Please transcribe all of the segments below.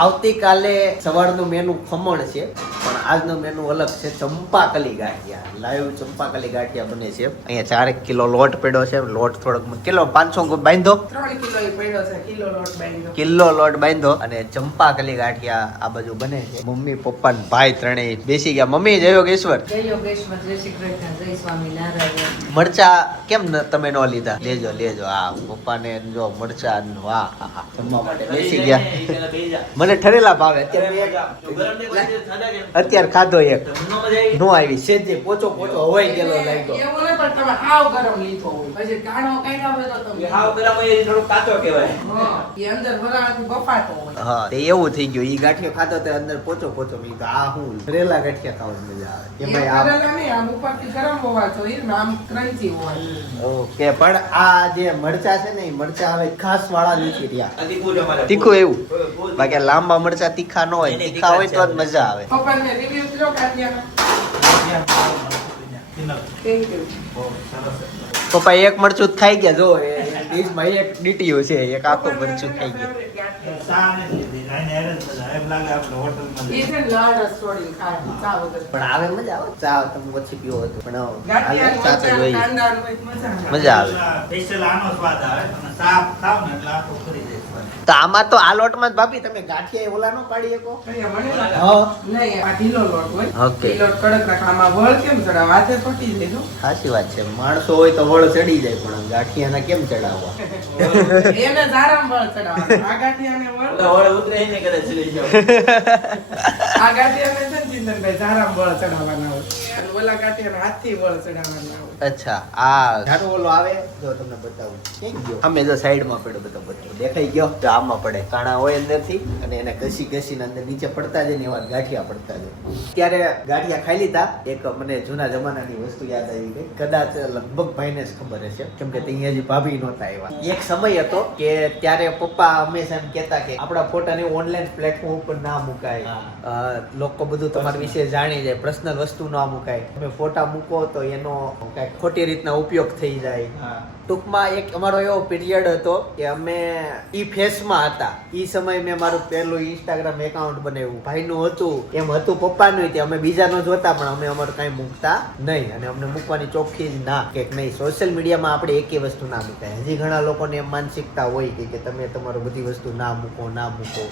આવતીકાલે સવારનું મેનુ ખમણ છે, પણ આજનું મેનુ અલગ છે. ચંપાકલી ગાંઠિયા, લાઈવ ચંપાકલી ગાંઠિયા બને છે. અહીંયા 4 કિલો લોટ પડ્યો છે. લોટ થોડોક કિલો 500 બાંધો, 3 કિલો પડ્યો છે. કિલો લોટ બાંધો, કિલો લોટ બાંધો. અને ચંપાકલી ગાંઠિયા આ બાજુ બને છે. મમ્મી પપ્પા ને ભાઈ ત્રણેય બેસી ગયા. મમ્મી જય યોગેશ્વર. જય યોગેશ્વર, જય શ્રી કૃષ્ણ, જય સ્વામિનારાયણ. મરચા કેમ તમે ન લીધા? લેજો લેજો. આ પપ્પાને જો મરચા, વાહ જમવા માટે બેસી ગયા. મને ઠરેલા ભાવે. અત્યારે ખાધો એક નો આવી સેજે પોચો હવાઈ ગયેલો લાગ્યો. એવું ને, પણ તમે હાવ ગરમ લીધો હોય પછી કાણો કાઢ્યા હોય તો તમે હાવ ગરમ હોય એ થોડું કાચો કહેવાય. હા, એ અંદર ભરાવાથી બફાતો હોય. હા, તે એવું થઈ ગયું. ઈ ગાંઠિયા ખાધો તે અંદર પોચો મેં કીધું આ હું ઠરેલા ગાંઠિયા ખાવાની મજા આવે. કે ભાઈ આ ભરેલા નહીં, આમ ઉપરથી ગરમ હોવા જોઈએ ને આમ ક્રન્ચી હોય. ઓકે, પણ આ જે મરચા છે ને, એ મરચા હવે ખાસ વાળા નથી રહ્યા. તીખું એવું. બાકી લાંબા મરચા તીખા ન હોય. તીખા હોય તો જ મજા આવે. પપ્પાને રિવ્યુ કરો ગાંઠિયાના. Thank you. પપ્પા એક મરચું જ ખાઈ ગયા. જો ડીશમાં એક ડીટીયું છે, એક આખું મરચું ખાઈ ગયા. એ છે લાડસ છોડી ખાય ચા વગર. પણ આવે મજા આવે. ચા તમે ઓછી પીવો હતો, પણ ગાંઠિયા ચા તો જોઈએ. કાંદાનું હોય તો મજા આવે. મજા આવે. સ્પેશિયલ આનો સ્વાદ આવે અને સાપ ખાવ ને એટલે આખો ફરી જાય સ્વાદ. તો આમાં તો આ લોટમાં જ ભાભી તમે ગાંઠિયા ઓલા નો પાડી શકો. અહીંયા મને હા, નહીં, આ ઢીલો લોટ હોય. ઓકે. ઢીલો કડક રાખ. આમાં વળ કેમ ચડાવ? હાથે પટી દેજો. સાચી વાત છે. માણસો હોય તો વળ ચડી જાય, પણ ગાંઠિયાના કેમ ચડાવવા? એને ધારામ વળ ચડાવવાનું. આ ગાંઠિયાને વળ, ઓળે ઉતરે ને કરે ચડી જાવ. આ ગાંઠિયાને છે ને ચિંતનભાઈ ધારામ વળ ચડાવવાના હોય. અને ઓલા ગાંઠિયાને હાથથી વળ ચડાવવાના હોય. અચ્છા, આ જાડો ઓલો આવે, જો તમને બતાવું. ક્યાં ગયો? અમે જો સાઈડમાં પડ્યો બધો દેખાઈ ગયો. તો આમાં પડે કાણા હોય અંદરથી, અને એને ઘસીને અંદર નીચે પડતા જાય ને એવા ગાંઠિયા પડતા જાય. ત્યારે ગાંઠિયા ખાઈ લીધા. એક મને જૂના જમાનાની વસ્તુ યાદ આવી ગઈ. કદાચ લગભગ ભાઈને જ ખબર હશે, કેમ કે ત્યાં હજી ભાભી નહોતા આવ્યા. એક સમય હતો કે ત્યારે પપ્પા હંમેશા એમ કહેતા કે આપણા ફોટાને ઓનલાઈન પ્લેટફોર્મ ઉપર ના મુકાય, લોકો બધું તમારા વિશે જાણી જાય, પર્સનલ વસ્તુ ના મુકાય. તમે ફોટા મૂકો તો એનો કઈક ખોટી રીતના ઉપયોગ થઈ જાય. ટૂંકમાં એક અમારો એવો પીરિયડ હતો કે અમે ઈ ફેસમાં હતા. ઈ સમયે મેં મારું પહેલું ઇન્સ્ટાગ્રામ એકાઉન્ટ બનાવ્યું. ભાઈનું હતું, એમ હતું પપ્પાનું. અમે બીજાનો જોતા, પણ અમે અમારું કઈ મૂકતા નહીં. અને અમને મૂકવાની ચોખ્ખી જ ના કે નહીં, સોશિયલ મીડિયામાં આપણે એકે વસ્તુ ના મૂકાય. હજી ઘણા લોકોને એમ માનસિકતા હોય કે તમે તમારું બધી વસ્તુ ના મૂકો.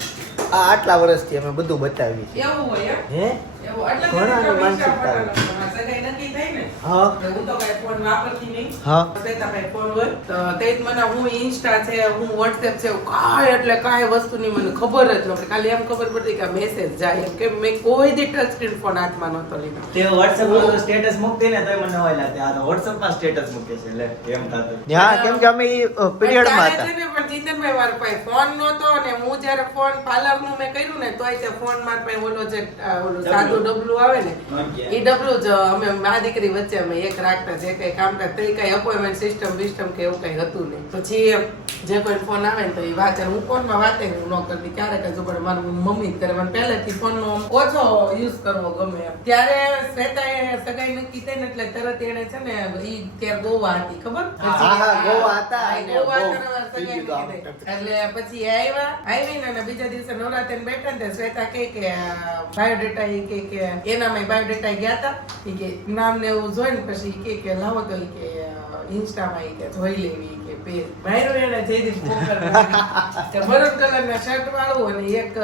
આ આટલા વર્ષથી અમે બધું બતાવી છે. એવું હોય એમ? હે એવું એટલે ઘણાને માનસિકતા હોય. સગાઈ નક્કી થઈ ને, હા હું તો કઈ ફોન વાપરતી નહીં. હા શ્વેતાભાઈ ફોન હોય તો તે જ મને હું ઇન્સ્ટા છે, હું વોટ્સએપ છે, કાંઈ એટલે કાંઈ વસ્તુની મને ખબર જ નહોતી. ખાલી એમ ખબર પડતી કે મેસેજ જાય એમ. કે મેં કોઈ દી ટચ સ્ક્રીન ફોન હાથમાં નહોતો લીધો. તે WhatsApp પર સ્ટેટસ મૂકતી ને તોય મને હોય લાગે આ તો WhatsApp માં સ્ટેટસ મૂકે છે લે એમ થાતું. હા, કેમ કે અમે પીરિયડમાં હતા. ત્યારે છે ને, પણ જીતનભાઈ મારા પાસે ફોન નહોતો. અને હું જ્યારે ફોન પાર્લરનું મેં કર્યું ને, તોય તે ફોન મારા પાસે ઓલો જે ઓલું સાદું ડબલું આવે ને, એ ડબલું જ અમે મા દીકરી વચ્ચે અમે એક રાખતા. જે કઈ કામકાજ તે કઈ અપોઇન્ટમેન્ટ સિસ્ટમ કે એવું કઈ હતું નહીં. પછી જે કોઈ ફોન આવે ને તો એ વાંચે. હું ફોનમાં વાતે ન કરતી. ક્યારેક હજુ પણ મારું મમ્મી કરે. મને પહેલેથી ફોનનો ઓછો યુઝ કરવો ગમે એમ. ત્યારે શ્વેતાએ સગાઈ નક્કી થઈ ને એટલે તરત એને છે ને, ઈ ત્યારે ગોવા હતી, ખબર? હા, ગોવા હતા. હા, અને ગોવા બહુ કરવા સગાઈ થઈ ગયું નક્કી આમ. થઈ. એટલે પછી આવીને અને બીજા દિવસે નવરાત્રી બેઠા ને શ્વેતા કહે કે બાયોડેટા, એ કે એનામાં બાયોડેટા ગયા હતા. એ કે નામ ને એવું જોઈને પછી કે લાવો તો કે ઇન્સ્ટામાં કે જોઈ લેવી કે પેજ ભાઈરો એને જયદીપ કોકર કે મરૂન કલરના શર્ટ વાળું અને એક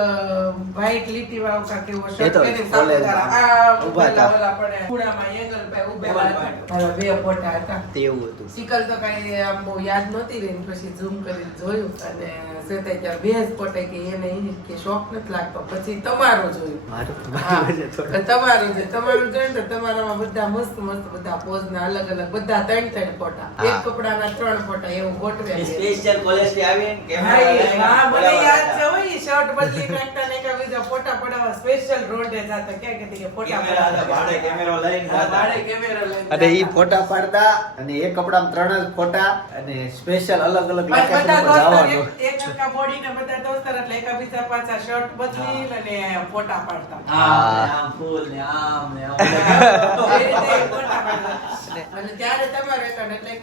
વ્હાઈટ લીટી વાળો કાક એવો એ શર્ટ તો પહેરીને કોલેજમાં આ ઊભા હતા. ઓલા પડે ખૂણામાં એંગલ પે ઊભેલા હતા. હવે બે ફોટા હતા. તેવું હતું. શિકલ તો કઈ આમ બહુ યાદ નહોતી રહી. પછી ઝૂમ કરીને જોયું અને શ્વેતાએ ત્યાં બે જ ફોટા કે એને કે શોખ નથી લાગતો. પછી તમારું જોયું. તમારું જોયું તો તમારામાં બધા મસ્ત બધા પોઝ ના અલગ અલગ બધા 3 ફોટા, એક કપડાના 3 ફોટા એવું ગોઠવ્યા છે. સ્પેશિયલ કોલેજ થી આવી ને હા, મને યાદ છે. હોય શર્ટ બદલી નાખતા ને એકા બીજા ફોટા પડાવવા સ્પેશિયલ રોડે જાતા. ક્યાં કહેતી કે ફોટા ભાડે કેમેરો લઈને ભાડે કેમેરો લઈને અને ઈ ફોટા પાડતા, અને એક કપડામાં 3 જ ફોટા, અને સ્પેશિયલ અલગ અલગ બધા લોકેશન પર દોસ્તાર જવાનું. એક હરખા બોડી ને બધા દોસ્તાર એટલે એકાબીજા પાછા શર્ટ બદલી અને ફોટા પાડતા. આમ ફૂલ ને આમ ને એ રીતે ફોટા પાડતા. અને ત્યારે તમારે એટલે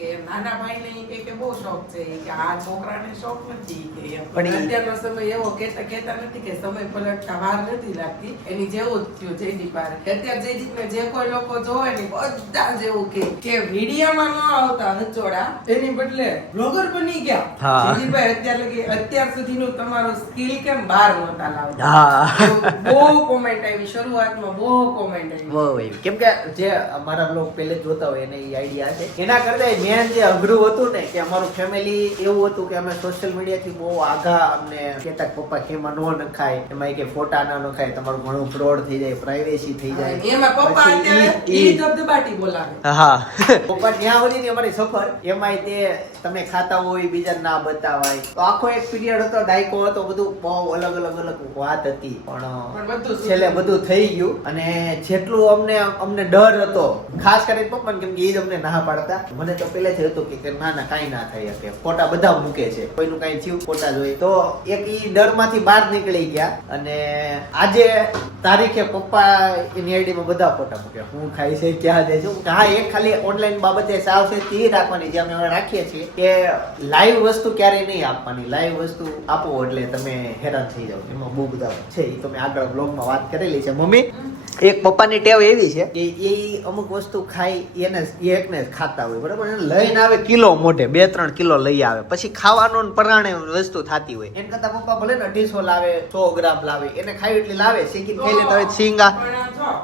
કે નાના ભાઈને ઈ કે બહુ શોખ છે ઈ કે આ છોકરાને શોખ નથી કે એમ. પણ ઈ- અત્યારનો સમય એવો કહેતા નથી કે સમય પલટતા વાર નથી લાગતી એની જેવું જ થયું જયદીપ હારે. અત્યારે જયદીપને જે કોઈ લોકો જોવે ને બધા જ એવું કે વિડીયામાં ન આવતા હચોડા તેની બદલે બ્લોગર બની ગયા. હા. જયદીપભાઈ અત્યાર સુધીનું તમારું સ્કિલ કેમ બહાર નહોતા લાવતા? હા બહુ કોમેન્ટ આવી શરૂઆતમાં બહુ કોમેન્ટ આવી. બહુ એવી. કેમ કે જે અમારા બ્લોગ પહેલે જ જોતા હોય એને એ આઈડિયા છે. એના કરતા મેન જે અઘરું હતું ને કે અમારું ફેમિલી એવું હતું કે અમે સોશિયલ મીડિયા થી બહુ આઘા અમને કહેતા કે પપ્પા કેમાં નો નખાય, એમાં કે ફોટા ના નખાય, તમારું ઘણું ફ્રોડ થઈ જાય, પ્રાઇવેસી થઈ જાય. એમાં પપ્પા પછી અત્યારે ઈ ધબધબાટી બોલાવે. હા પપ્પા ત્યાં સુધી ની અમારી સફર એમાંય તે તમે ખાતા હોય બીજા ના બતાવાય. તો આખો એક પીરિયડ હતો, ડાયકો હતો, બધું બહુ અલગ વાત હતી. પણ બધું છેલ્લે બધું થઈ ગયું. અને જેટલું અમને ડર હતો ખાસ કરીને પપ્પાને, કેમ કે એ જ અમને ના પાડતા. મને તો પહેલેથી હતું કે ના કાંઈ ના થાય શકે, ફોટા બધા મૂકે છે, કોઈનું કાંઈ થયું ફોટા જોઈ. તો એક ઈ ડર માંથી બહાર નીકળી ગયા. અને આજે તારીખે પપ્પા એની આઈડીમાં બધા ફોટા મૂકે, હું ખાઈ છે, ક્યાં જાય છે. હા, એક ખાલી ઓનલાઈન બાબતે સાવચેતી રાખવાની જે અમે હવે રાખીએ છીએ કે લાઈવ વસ્તુ ક્યારેય નહીં આપવાની. લાઈવ વસ્તુ આપો એટલે તમે હેરાન થઈ જાવ. એમાં બહુ બધા છે, એ તો મેં આગળ બ્લોગમાં વાત કરેલી છે. મમ્મી એક પપ્પાની ટેવ એવી છે કે એ અમુક વસ્તુ ખાય એકને જ ખાતા હોય, બરાબર? એને લઈને આવે કિલો મોઢે, 2-3 કિલો લઈ આવે, પછી ખાવાનો પરાણે વસ્તુ થતી હોય. એમ કરતા પપ્પા ભલે ને 250 લાવે, 100 ગ્રામ લાવે, એને ખાવી એટલી લાવે, શીખીને ખાઈ લેતા હોય. સિંગા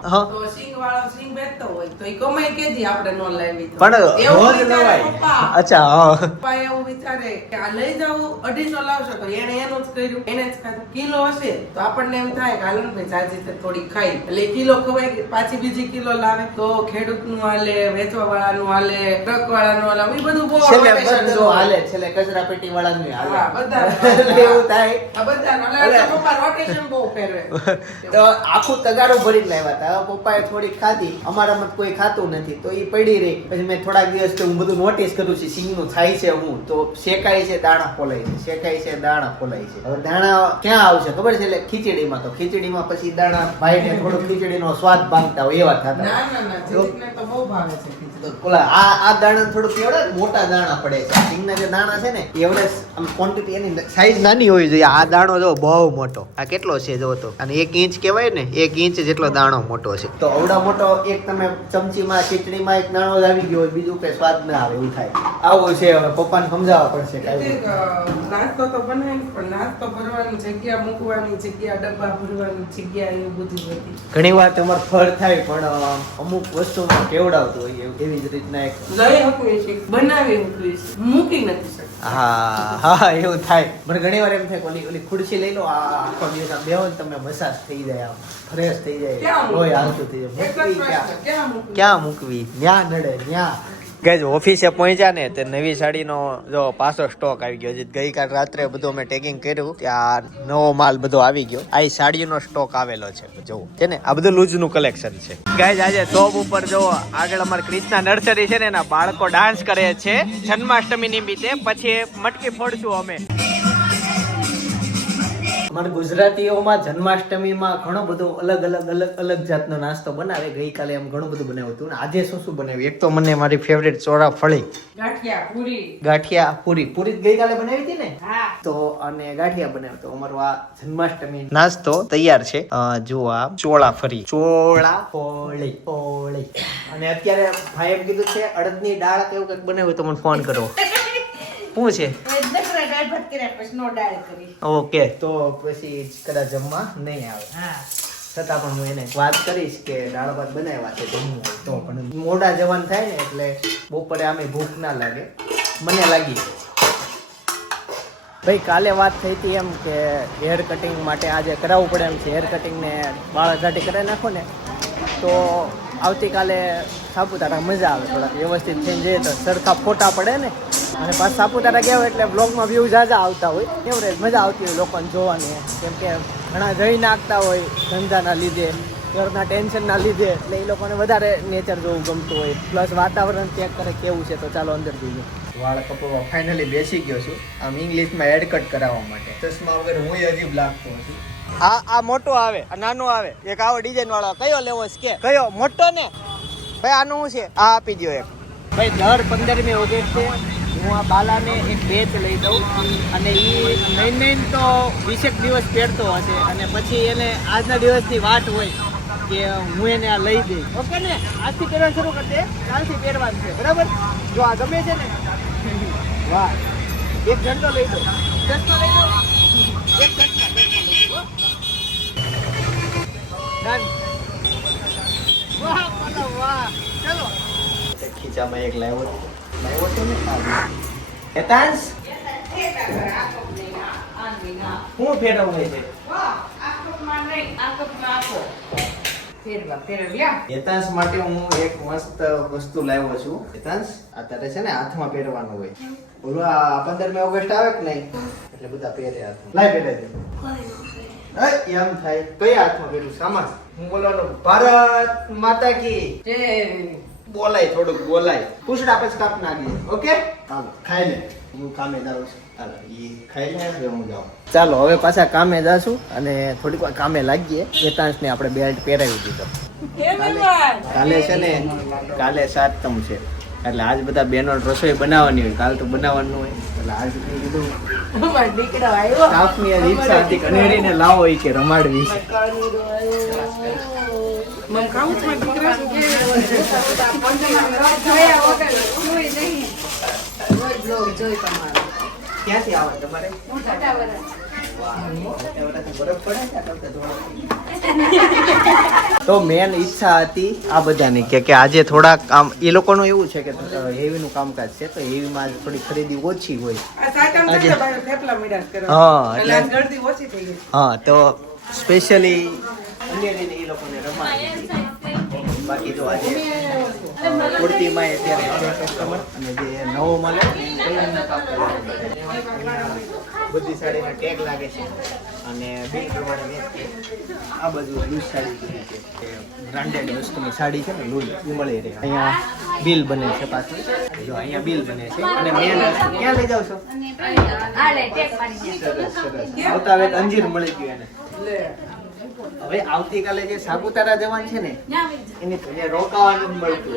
હા. તો સિંગ વાળો સિંગ વેચતો હોય તો ઈ કમાઈ કેદી આપણે નો લાવી તો. પણ એવું રોજ વિચારે લવાય. પપ્પા. અચ્છા હા. પપ્પા એવું વિચારે કે આ લઈ જાવું 250 લાવશો તો એને એનું જ કર્યું, એને જ ખાધું. કિલો હશે તો આપણને એમ થાય કે હાલો ને ભાઈ જાજી છે થોડી ખાઈ, એટલે કિલો ખવાય કે પાછી બીજી કિલો લાવે. તો ખેડૂતનું હાલે, વેચવા વાળાનું હાલે, ટ્રક વાળાનું હાલે, ઈ બધું બહુ છેલ્લે rotation બધું જોવે. હાલે, છેલ્લે કચરા પેટી વાળાનું હાલે. હા, બધાનું. એવું થાય. આ બધાનું. એટલે આ પપ્પા rotation બહુ ફેરવે. તો આખું તગારું ભરીને લાવ્યા હતા. હવે પપ્પાએ થોડીક ખાધી, અમારામાં કોઈ ખાતું નથી તો એ પડી રહી. પછી મેં થોડાક દિવસ હું બધું નોટિસ કર્યું છે, સિંગનું થાય છે હું તો શેકાય છે, દાણા ફોલાય છે, શેકાય છે, દાણા ફોલાય છે. હવે દાણા ક્યાં આવશે ખબર છે? એટલે ખીચડીમાં. તો ખીચડીમાં પછી દાણા ભાઈને થોડું ખીચડીનો સ્વાદ ભાંગતા હોય એવા થતા. ના, જયદીપને તો બહુ ભાવે છે ખીચડી. તો ઓલા આ દાણા થોડુંક એવડે મોટા દાણા પડે છે. સિંગના જે દાણા છે ને એવડે આમ ક્વોન્ટિટી એની સાઈઝ નાની હોવી જોઈએ. આ દાણો જો બહુ મોટો, આ કેટલો છે જો તો, અને 1 ઇંચ કહેવાય ને, 1 ઇંચ જેટલો દાણો મોટો છે. તો અવડા મોટો એક તમે ચમચીમાં ખીચડીમાં એક દાણો જ આવી ગયો હોય, બીજું કઈ સ્વાદ ના આવે એવું થાય. આવું છે. હવે પપ્પાને સમજાવવા પડશે કાંઈ. નાસ્તો તો બનાવી પણ નાસ્તો ભરવાની જગ્યા, મૂકવાની જગ્યા, ડબ્બા ભરવાની જગ્યા, એવું બધું હતી. ઘણી વાર તમારે ફળ થાય પણ અમુક વસ્તુમાં કેવડાવતું હોય એવી જ રીતના એક. લઈ શકવી છે, બનાવી શકવી છે, મૂકી નથી શકતી. હા એવું થાય. મને ઘણી વાર એમ થાય કે ઓલી ખુરશી લઈ લો, આ આખો દિવસ આમ બેહો ને તમે મસાજ થઈ જાય, આમ ફ્રેશ થઈ જાય, ક્યાં લોહી હાલતું થઈ જાય. એક જ મૂકવી પ્રશ્ન, ક્યાં મૂકવી? ક્યાં મૂકવી? ન્યા નડે ન્યા. ગઈઝ ઓફિસે પહોંચ્યા ને તે નવી સાડીનો જો પાછો સ્ટોક આવી ગયો છે. ગઈકાલ રાત્રે બધું અમે ટેગિંગ કર્યું કે આ નવો માલ બધો આવી ગયો. આ સાડીનો સ્ટોક આવેલો છે, જોવો છે ને. આ બધું લૂઝનું કલેક્શન છે. ગાઈઝ આજે શોપ ઉપર જો આગળ અમારે ક્રિષ્ના નર્સરી છે ને, એના બાળકો ડાન્સ કરે છે જન્માષ્ટમી નિમિત્તે. પછી મટકી ફોડશું અમે. અમારા ગુજરાતીઓમાં જન્માષ્ટમીમાં ઘણો બધો અલગ જાતનો નાસ્તો બનાવે. ગઈકાલે એમ ઘણું બધું બનાવ્યું હતું. આજે શું બનાવ્યું? એક તો મને મારી ફેવરેટ ચોરાફળી, ગાંઠિયા પૂરી જ ગઈકાલે બનાવી હતી ને. હા. તો અને ગાંઠિયા બનાવ્યો તો અમારો આ જન્માષ્ટમી નાસ્તો તૈયાર છે. જુઓ આ ચોળાફળી અને અત્યારે ભાઈ એમ કીધું છે અડદની દાળ કે એવું કંઈક બનાવ્યું તો મને ફોન કરો. શું છે? ઓકે, તો પછી કદાચ જમવા નહીં આવે. છતાં પણ હું એને વાત કરીશ કે દાળ ભાત બનાવ્યા છે જમવું હોય તો. પણ મોડા જવાનું થાય ને એટલે બપોરે આમે ભૂખ ના લાગે. મને લાગી ભાઈ કાલે વાત થઈ હતી એમ કે હેર કટિંગ માટે આજે કરાવવું પડે એમ છે. હેર કટિંગ ને વાળ ઘાટી કરાવી નાખો ને તો આવતીકાલે સાપુતારા મજા આવે. થોડાક વ્યવસ્થિત થઈને જઈએ તો સરખા ફોટા પડે ને. અને પાછા સાપુતારા ગયા હોય એટલે બ્લોગમાં વ્યૂ ઝાઝા આવતા હોય, એવરેજ મજા આવતી હોય લોકોને જોવાની. કેમ કે ઘણા જઈ નાખતા હોય ધંધાના લીધે, ઘરના ટેન્શનના લીધે, એટલે એ લોકોને વધારે નેચર જોવું ગમતું હોય. પ્લસ વાતાવરણ ચેક કરે કેવું છે. તો ચાલો અંદર જોઈએ. વાળ કપવા ફાઇનલી બેસી ગયો છું આમ ઇંગ્લિશમાં હેર કટ કરાવવા માટે. ચશ્મા વગર હું અજીબ લાગતો છું. આ મોટો આવે, આ નાનો આવે, એક આવો ડિઝાઇન વાળો. કયો લેવો છે? કે કયો મોટો ને ભાઈ આનું શું છે? આ આપી દો એક. ભાઈ દર 15મી ઓગસ્ટે હું આ બાલાને એક બેચ લઈ દઉં અને એ નહીં તો 20 દિવસ પહેરતો હશે અને પછી એને આજના દિવસની વાત હોય કે હું એને આ લઈ દઈશ. ઓકે ને? આજથી પહેરવા શરૂ કરી દે, કાલથી પહેરવાનું છે, બરાબર? જો આ ગમે છે ને, વાહ, એક ઘંટો લઈ દો, ચશ્મા લઈ દો, એક ચશ્મા લઈ દો. ડન. વાહ બોલો વાહ. ચલો ખીચામાં એક લાવ્યો તો ને હેતાંશ હું ફેરવવું છે હેતાંશ માટે હું એક મસ્ત વસ્તુ લાવ્યો છું. હેતાંશ આ તારે છે ને હાથમાં પહેરવાનું હોય. બોલો આ 15મી ઓગસ્ટ આવે કે નહીં એટલે બધા પહેરે હાથમાં. લાય પહેરે દે. એમ થાય કઈ હાથમાં પહેરું? સામાસ હું બોલવાનું ભારત માતા કી બોલાય, થોડુંક બોલાય. પૂછડા પછી કાપ નાખીએ. ઓકે ચાલો ખાઈ લે, હું કામે જાઉં છું. ચાલો ઈ ખાઈ લે હવે હું જાઉં. ચાલો હવે પાછા કામે જાશું અને થોડીક વાર કામે લાગીએ. હેતાંશને આપણે બેલ્ટ પહેરાવી દીધો. કાલે છે ને, કાલે સાતમ છે એટલે આજ બધા બહેનો રસોઈ બનાવવાની હોય. કાલ તો બનાવવાનું હોય એટલે આજ કીધું કાપની ઈચ્છા હતી કનેરીને લાવો ઈ કે રમાડવી છે. ક્યાંથી આવે તમારે? તો મેન ઈચ્છા હતી આ બધાની કે આજે થોડાક આમ એ લોકોનું એવું છે કે હેવી નું કામકાજ છે તો હેવી માં થોડી ખરીદી ઓછી હોય. હા તો સ્પેશિયલી એ લોકોને રમાડી. બાકી તો આજે કુર્તીમાં અત્યારે કસ્ટમર અને જે નવો મળે બધી સાડીના ટેગ લાગે છે અને બિલ પ્રમાણે આ બધું લૂઝ સાડી છે બ્રાન્ડેડ વસ્તુની સાડી છે ને લૂઝ એ મળી રહે. અહીંયા બિલ બને છે પાછું. જો અહીંયા બિલ બને છે અને મેન ક્યાં લઈ જાવ છો? આવતા વેત અંજીર મળી ગયું એને. હવે આવતીકાલે જે સાપુતારા જવાનું છે ને એને રોકાવાનું મળતું.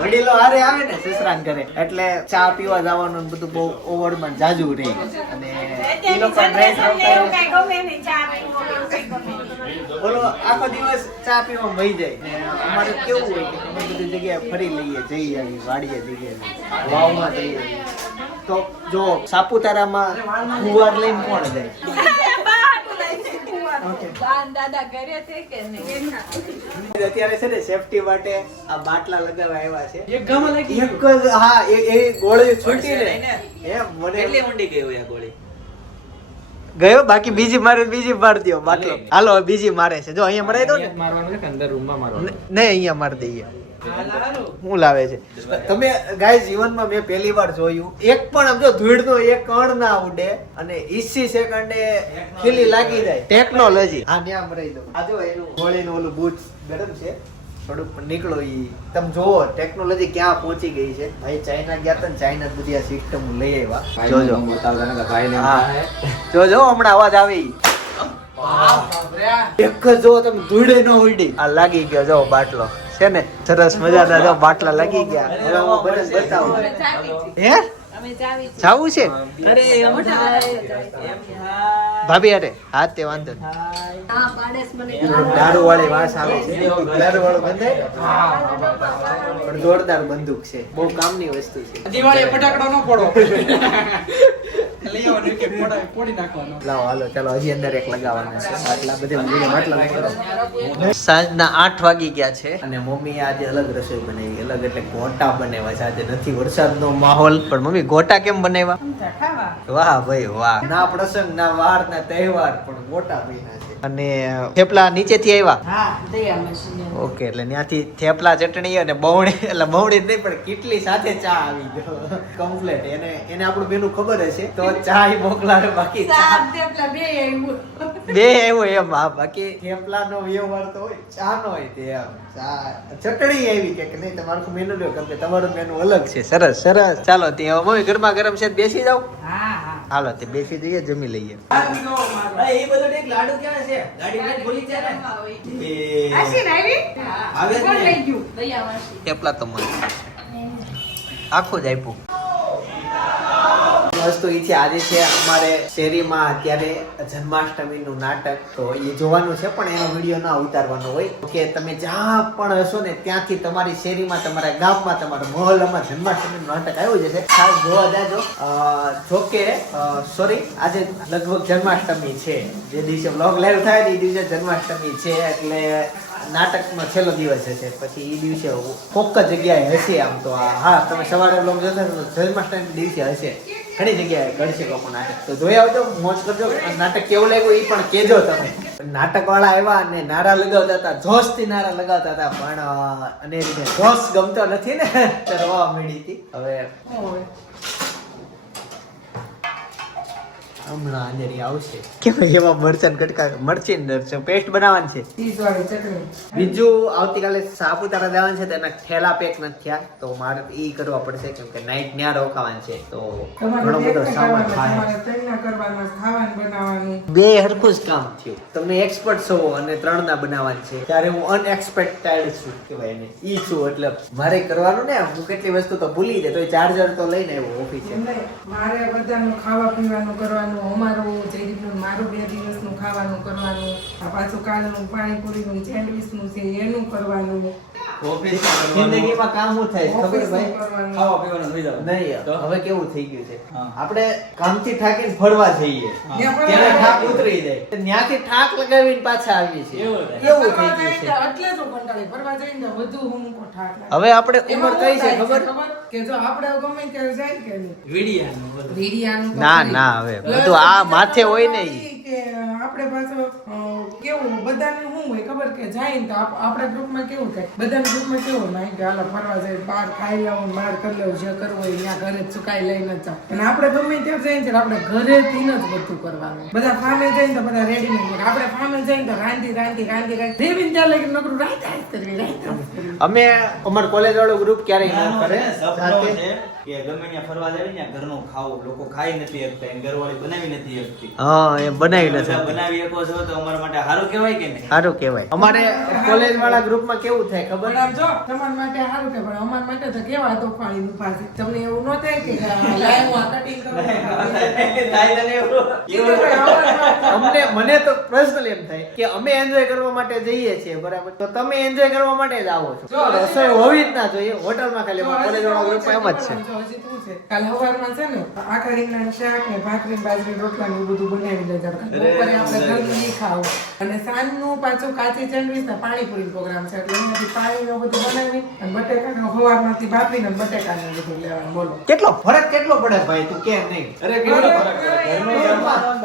વડીલો હારે આવે ને સસરાન કરે એટલે ચા પીવા જવાનું બધું બહુ ઓવરમાં જાજુ રહે અને એ લોકો બોલો આખો દિવસ ચા પીવા વહી જાય. અમારે કેવું હોય કે અમે બધી જગ્યાએ ફરી લઈએ, જઈ આવીએ, વાડીએ જઈએ, વાવમાં જઈએ. તો જો સાપુતારામાં કુંવાર લઈને કોણ જાય? અત્યારે છે ને સેફટી માટે આ બાટલા લગાવવા આવ્યા છે. એક ગામ લાગી એક જ. હા એ ગોળી છૂટી ને એમ મને એટલી ઊંડી ગઈ હોય આ ગોળી. ગયો બાકી બીજી મારે માર દયો બાટલો. હાલો બીજી મારે છે. જો અહીંયા મરાઈ દો ને. મારવાનું છે કે અંદર રૂમમાં મારવાનું? નહીં અહીંયા મારી દઈએ. હું લાવે છે તમે ગાય જીવનમાં મેં પહેલી વાર જોયું એક પણ આમ જો ધૂળનો એક કણ ના ઉડે અને 80 સેકન્ડે ખીલી લાગી જાય. ટેકનોલોજી. હા ન્યા મરાઈ દો. આ જો એનું ગોળીનું ઓલું બૂટ ગરમ છે થોડુંક નીકળો. ઈ તમે જોવો ટેકનોલોજી ક્યાં પહોંચી ગઈ છે. ભાઈ ચાઇના ગયા હતા ને ચાઇના બધી આ સિસ્ટમ લઈ આવ્યા. જોજો જોજો હમણાં અવાજ આવી. એક જ જો તમે ધૂળે ન ઉડી. આ લાગી ગયો જો બાટલો છે ને સરસ મજાના જો બાટલા લાગી ગયા. હવે હું બરસ બતાવું. હે જાવું છે? અરે ભાભી અરે હાથ તે વાંધો દારૂ વાળી વાસ આવે છે. દારૂ વાળું બંધાય પણ જોરદાર બંદૂક છે. બહુ કામની વસ્તુ છે. દિવાળીએ ફટાકડો ન ફોડો. લાવો હાલો ચાલો હજી અંદર એક લગાવવાના છે. આટલા બધે સાંજના 8 વાગી ગયા છે અને મમ્મી આજે અલગ રસોઈ બનાવી. અલગ એટલે ગોટા બનાવ્યા છે. આજે નથી વરસાદનો માહોલ પણ મમ્મી ગોટા કેમ બનાવ્યા? વાહ ભાઈ વાહ. ના પ્રસંગ ના વાર ના તહેવાર પણ ગોટા બન્યા છે. અને થેપલા નીચેથી આવ્યા? ઓકે એટલે ત્યાંથી થેપલા ચટણી અને બવણી એટલે બવણી નહીં પણ કેટલી સાથે ચા આવી ગયો કમ્પ્લેટ. એને આપણું મેનુ ખબર હશે તો ચા મોકલાવે. બાકી બે આવ્યો એમ. હા બાકી થેપલાનો વ્યવહાર તો હોય, ચા નો હોય તે એમ. ચા ચટણી આવી કે નહીં તમારું મેનુ લ્યો કેમ કે તમારું મેનુ અલગ છે. સરસ સરસ. ચાલો ત્યાં મમ્મી ગરમા ગરમ છે બેસી જાવ. હાલો તે બેસી જઈએ જમી લઈએ. એ બધો ઠીક, લાડુ ક્યાં છે? ગાડી લઈને ભૂલી ગયા ને? આવે જ નહીં. થેપલા તો મને આખું જ આપ્યું. વસ્તુ એ છે આજે છે અમારે શેરીમાં અત્યારે જન્માષ્ટમીનું નાટક, તો એ જોવાનું છે પણ એનો વિડીયો ના ઉતારવાનો હોય કે તમે જ્યાં પણ હશો ને ત્યાંથી તમારી શેરીમાં, તમારા ગામમાં, તમારા મહોલ્લામાં જન્માષ્ટમીનું નાટક આવ્યું જશે. ખાસ જોવા જાજો. જોકે સોરી, આજે લગભગ જન્માષ્ટમી છે. જે દિવસે વ્લોગ લાઈવ થાય ને એ દિવસે જન્માષ્ટમી છે, એટલે નાટકનો છેલ્લો દિવસ હશે. પછી એ દિવસે કોક જ જગ્યાએ હશે. આમ તો હા, તમે સવારે વ્લોગ જોશો તો જન્માષ્ટમી દિવસે હશે. ઘણી જગ્યાએ ઘડશે લોકો નાટક, તો જોઈ આવજો, મોજ કરજો. નાટક કેવું લાગ્યું એ પણ કહેજો તમે. નાટક વાળા આવ્યા અને નારા લગાવતા હતા, જોશ થી નારા લગાવતા હતા, પણ અને જોશ ગમતો નથી ને તો રવા મળી હતી. હવે હમણાં અંજરી આવશે. કેમ એમાં મરચાં કટકા મરચી પેસ્ટ બનાવવાની છે. બીજું આવતીકાલે સાપુતારા જવાનું છે, તેના ઠેલા પેક નથી થયા, તો મારે ઈ કરવા પડશે કેમ કે નાઈટ ત્યાં રોકાવાનું છે. તો ઘણો બધો સામાન બે હરખું જ કામ થયું. તમે એક્સપર્ટ છો અને 3 ના બનાવવાનું છે, ત્યારે હું અનએક્સપેક્ટેડ છું કહેવાય ને, ઈ છું. એટલે મારે કરવાનું ને, હું કેટલી વસ્તુ તો ભૂલી જાય, તો ચાર્જર તો લઈને આવ્યો ઓફિસે. મારે બધાનું ખાવા પીવાનું કરવાનું, અમારું જયદીપનું મારું 2 દિવસનું ખાવાનું કરવાનું, આ પાછું કાલનું પાણીપુરીનું સેન્ડવિચનું છે એનું કરવાનું. જિંદગીમાં કામ શું થાય ખબર ભાઈ? ખાવા પીવાનું થઈ જાય. નહીં, હવે કેવું થઈ ગયું છે, આપણે કામથી થાકીને ફરવા જઈએ, ત્યારે થાક ઉતરી જાય, ત્યાંથી થાક લગાવીને પાછા આવીએ છીએ. કેવું થઈ ગયું છે. એટલે તો કંટાળી ફરવા જઈને વધુ હુમકો ઠાક લાગે. હવે આપણે ઉંમર કઈ છે ખબર? કે જો આપણે ગમે ત્યારે જાય કે નહીં વીડિયાનું તો ના ખરી. ના, હવે બધું આ માથે હોય ને ઈ. કે આપણે પાછો કેવું બધાને શું હોય ખબર કે જાય ને તો આપણા ગ્રુપમાં કેવું થાય, બધાના ગ્રુપમાં કેવું નહીં કે હાલો ફરવા જાય, બહાર ખાઈ લેવું, બહાર કરી લેવું, જે કરવું હોય ત્યાં ઘરે જ ચુકાઈ લઈને જ જાવ. અને આપણે ગમે ત્યાં જઈએ ત્યારે આપણે ઘરેથી જ બધું કરવાનું. બધા ફામે જઈને તો બધા રેડીમેડ, આપણે ફામે જઈને તો રાંધી રેવીને ત્યાં લઈને નકરું રાંધા કરવી. અમે અમાર કોલેજ વાળું ગ્રુપ ક્યારેય ન કરે સપનો છે કે ગમે ત્યાં ફરવા જાય ને ઘરનું ખાવું, લોકો ખાઈ નથી શકતા, એમ ઘરવાળી બનાવી નથી શકતી. હા, એ બનાવી તમે નથી. બનાવી શકો છો તો અમારા માટે સારું કહેવાય કે નહીં? સારું કહેવાય. અમારે કોલેજ વાળા ગ્રુપમાં કેવું થાય ખબર? જો તમારા માટે સારું કે પણ અમારા માટે તો કેવા તો પાણી નું છે. તમને એવું ન થાય કે લાઈવ આ કટિંગ અમને મને તો પર્સનલી એમ થાય કે અમે એન્જોય કરવા માટે જઈએ છીએ, બરાબર, તો તમે એન્જોય કરવા માટે જ આવો છો. રસોઈ હોવી જ ના જોઈએ હોટલમાં. ખાલી કોલેજ વાળા ગ્રુપ એમ જ છે. હજી શું છે, કાલે સવારમાં છે ને આખા રીંગણાનું શાક ને ભાખરી બાજરી રોટલા ને બધું બનાવી લેજો. બપોરે આપણે ઘરનું ઈ ખાવું, અને સાંજનું પાછું કાચી સેન્ડવીચ ને પાણીપુરી પ્રોગ્રામ છે, એટલે એમાંથી પાણીનું બધું બનાવી અને બટેકાનું સવારમાંથી બાફીને બટેકાનું બધું લેવાનું. બોલો કેટલો ફરક કેટલો પડે ભાઈ, તું કેમ નહીં? અરે કેટલો ફરક પડે ઘરનું જમવાનું.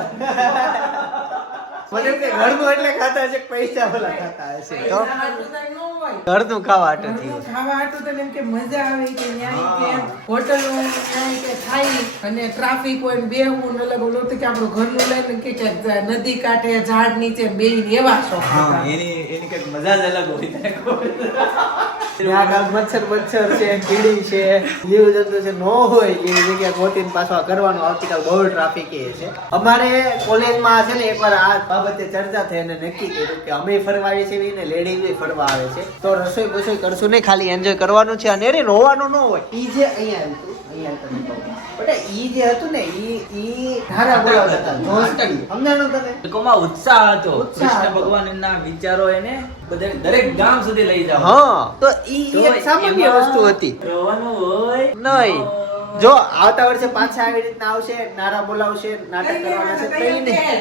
મને એમ કે ઘરનું એટલે ખાતા હશે, પૈસા ભલા ખાતા હશે. તો પૈસા હાટું તો ન હોય. ઘરનું ખાવા હાટું થયું. ઘરનું ખાવા હાટું તો એમ કે મજા આવે કે ન્યાય કે હોટલનું ન્યાય કે ખાઈ અને ટ્રાફિક હોય ને બેહવું ને અલગ ઓલું તો કે આપણું ઘરનું લઈને કે નદી કાંઠે ઝાડ નીચે બેહીને એવા શોખ હા, હતા. એની કઈક મજા જ અલગ હોય. ત્યાં ગામ મચ્છર છે, કીડી છે, જીવજંતુ છે, નો હોય એવી જગ્યા ગોતીને પાછો આ કરવાનું. આવતીકાલ બહુ ટ્રાફિક છે. અમારે કોલેજમાં છે ને એકવાર આ બાબતે ચર્ચા થઈ અને નક્કી કર્યું કે અમે ફરવા આવીએ છીએ ને લેડીઝ ફરવા આવે છે, તો રસોઈ બસોઈ કરશું નહીં, ખાલી એન્જોય કરવાનું છે. અને એ રોવાનું ન હોય. ઈ જે અહીંયા તમને કહું, બટ ઈ જે હતું ને ઈ ધારા બોલાવતા હતા, દોસ્તી. સમજાણું તને? લોકોમાં ઉત્સાહ હતો. ઉત્સાહ કૃષ્ણ હતો. ભગવાનના વિચારો એને દરેક ગામ સુધી લઈ જાવ. હા, તો ઈ એક સામાન્ય વસ્તુ હતી. રોવાનું હોય નહીં. જો આવતા વર્ષે પાછા આવી રીતના આવશે, નારા બોલાવશે, નાટક કરવાના છે, કઈ નહીં.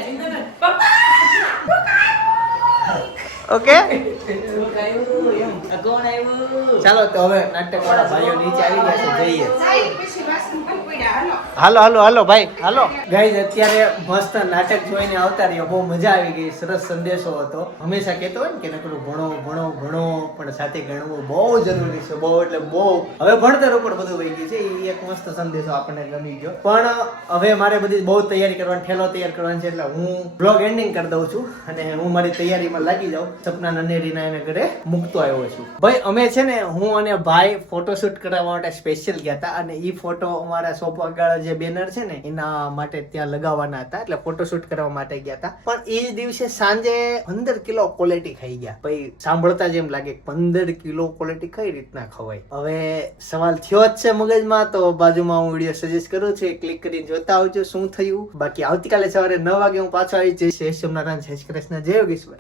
ઓકે, કોણ આવ્યું? ચાલો તો હવે નાટક વાળા ભાઈઓ નીચે આવી ગયા છે, જઈએ. હાલો ભાઈ, હાલો ગાઈઝ. અત્યારે મસ્ત નાટક જોઈને આવતા રહ્યો, બહુ મજા આવી ગઈ, સરસ સંદેશો હતો. હંમેશા કહેતો હોય ને કે નકરું ભણો, પણ સાથે ગણવું બહુ જરૂરી છે, બહુ એટલે બહુ. હવે ભણતર ઉપર બધું વહી ગયું છે, એ એક મસ્ત સંદેશો આપણને ગમી ગયો. પણ હવે મારે બધી બહુ તૈયારી કરવાની, ઠેલો તૈયાર કરવાની છે, એટલે હું બ્લોગ એન્ડિંગ કરી દઉં છું અને હું મારી તૈયારીમાં લાગી જાઉં. સપના નનેરીના એને ઘરે મૂકતો આવ્યો છું. ભાઈ અમે છે ને, હું અને ભાઈ ફોટોશૂટ કરવા માટે સ્પેશિયલ ગયા હતા, અને ઈ ફોટો અમારા શોપ આગળ જે બેનર છે ને એના માટે ત્યાં લગાવવાના હતા, એટલે ફોટોશૂટ કરવા માટે ગયા હતા. પણ એ જ દિવસે સાંજે 15 કિલો ક્વોલિટી ખાઈ ગયા. ભાઈ સાંભળતા જ એમ લાગે 15 કિલો ક્વોલિટી કઈ રીતના ખવાય. હવે સવાલ થયો જ છે મગજમાં, તો બાજુમાં હું વિડીયો સજેસ્ટ કરું છું, ક્લિક કરીને જોતા આવજો શું થયું. બાકી આવતીકાલે સવારે 9 વાગે હું પાછો આવી જઈશ. જય સોમનાથ, જય શ્રી કૃષ્ણ, જય યોગેશ્વર.